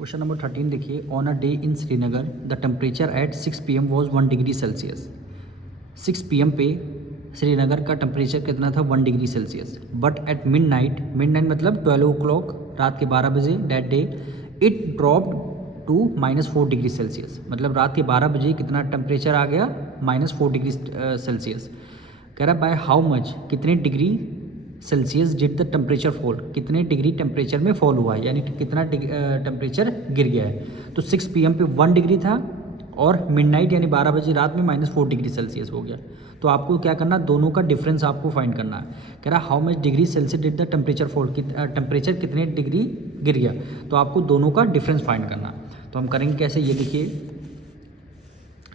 Question number 13 देखिए, on a day in Srinagar the temperature at 6 PM was 1 degree Celsius. 6 PM पे श्रीनगर का temperature कितना था? 1 degree Celsius. But at midnight मतलब 12 o'clock, रात के 12 बजे, that day it dropped to -4 degree Celsius. मतलब रात के 12 बजे कितना टेम्परेचर आ गया? -4 डिग्री सेल्सियस। कह रहा बाय हाउ मच, कितने degree Celsius did the temperature fall, कितने डिग्री टेम्परेचर में फॉल हुआ है, यानी कितना टेम्परेचर गिर गया है। तो 6 PM पे 1 डिग्री था और मिडनाइट यानी 12 बजे रात में -4 डिग्री सेल्सियस हो गया। तो आपको क्या करना, दोनों का डिफरेंस आपको फाइंड करना है। कह रहा how much degree Celsius did the temperature fall, temperature कितने डिग्री गिर गया। तो आपको दोनों का डिफरेंस फाइंड करना है। तो हम करेंगे कैसे, ये देखिए,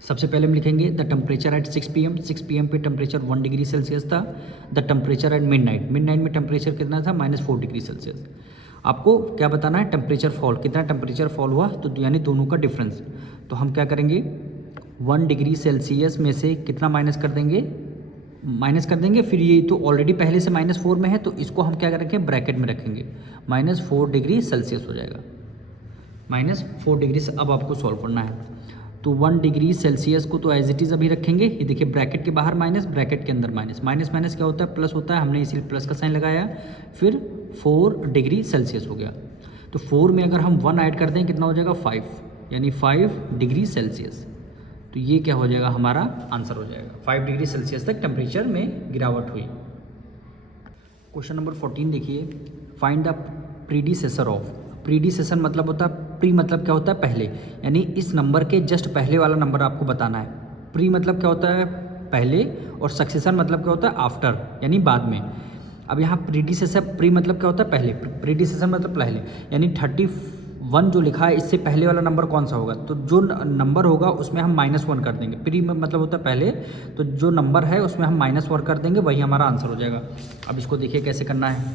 सबसे पहले हम लिखेंगे the temperature at 6 PM। 6 PM पे टेम्परेचर 1 डिग्री सेल्सियस था। द टेम्परेचर एट मिडनाइट में टेम्परेचर कितना था? -4 डिग्री सेल्सियस। आपको क्या बताना है? टेम्परेचर फॉल, कितना टेम्परेचर फॉल हुआ, तो यानी दोनों का डिफरेंस। तो हम क्या करेंगे, 1 डिग्री सेल्सियस में से कितना माइनस कर देंगे, फिर ये तो ऑलरेडी पहले से -4 में है, तो इसको हम क्या करेंगे, ब्रैकेट में रखेंगे, -4 डिग्री सेल्सियस हो जाएगा। -4 डिग्री से अब आपको सॉल्व करना है। तो 1 डिग्री सेल्सियस को तो एज इट इज़ अभी रखेंगे। ये देखिए, ब्रैकेट के बाहर माइनस, ब्रैकेट के अंदर माइनस, माइनस क्या होता है? प्लस होता है। हमने इसीलिए प्लस का साइन लगाया। फिर 4 डिग्री सेल्सियस हो गया। तो 4 में अगर हम 1 ऐड कर दें कितना हो जाएगा? 5, यानी 5 डिग्री सेल्सियस। तो ये क्या हो जाएगा? हमारा आंसर हो जाएगा। 5 डिग्री सेल्सियस तक टेम्परेचर में गिरावट हुई। क्वेश्चन नंबर 14 देखिए, find the predecessor of. Predecessor मतलब होता है, प्री मतलब क्या होता है? पहले, यानी इस नंबर के जस्ट पहले वाला नंबर आपको बताना है। प्री मतलब क्या होता है? पहले, और सक्सेसर मतलब क्या होता है? आफ्टर, यानी बाद में। अब यहाँ प्रीडिसेसर, प्री मतलब क्या होता है? पहले, प्रीडिसेसर मतलब पहले, यानी 31 जो लिखा है इससे पहले वाला नंबर कौन सा होगा? तो जो नंबर होगा उसमें हम -1 कर देंगे। प्री मतलब होता है पहले, तो जो नंबर है उसमें हम -1 कर देंगे, वही हमारा आंसर हो जाएगा। अब इसको देखिए कैसे करना है।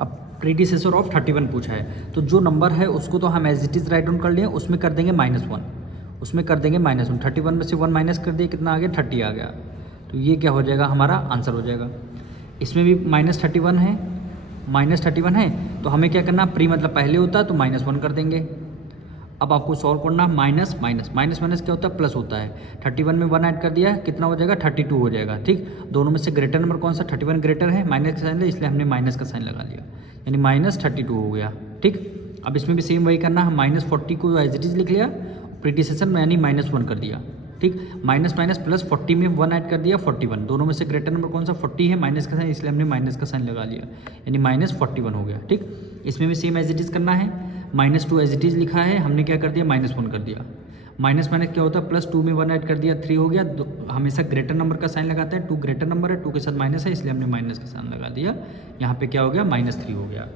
अब प्रीडिसेसर ऑफ 31 पूछा है, तो जो नंबर है उसको तो हम as it is write down कर लिए, उसमें कर देंगे -1, उसमें कर देंगे -1। 31 में से 1 माइनस कर दिए, कितना आ गया? 30 आ गया। तो ये क्या हो जाएगा? हमारा आंसर हो जाएगा। इसमें भी -31 है, -31 है, तो हमें क्या करना, प्री मतलब पहले होता है तो -1 कर देंगे। अब आपको सॉल्व करना, माइनस क्या होता है? प्लस होता है। 31 में 1 ऐड कर दिया, कितना हो जाएगा? 32 हो जाएगा। ठीक, दोनों में से ग्रेटर नंबर कौन सा? 31 ग्रेटर है, माइनस का साइन है, इसलिए हमने माइनस का साइन लगा लिया, यानी -32 हो गया। ठीक, अब इसमें भी सेम वही करना है। -40 को एज इट इज़ लिख लिया, प्रीडिसेसर में यानी -1 कर दिया। ठीक, माइनस प्लस 40 में 1 ऐड कर दिया, 41। दोनों में से ग्रेटर नंबर कौन सा? 40 है, माइनस का साइन, इसलिए हमने माइनस का साइन लगा लिया, यानी -41 हो गया। ठीक, इसमें भी सेम एज इट इज़ करना है। -2 एज इट इज़ लिखा है, हमने क्या कर दिया? -1 कर दिया। माइनस क्या होता है? +2 में 1 ऐड कर दिया, 3 हो गया। हमेशा ग्रेटर नंबर का साइन लगाते हैं, 2 ग्रेटर नंबर है, 2 के साथ माइनस है, इसलिए हमने माइनस का साइन लगा दिया। यहाँ पे क्या हो गया? -3 हो गया।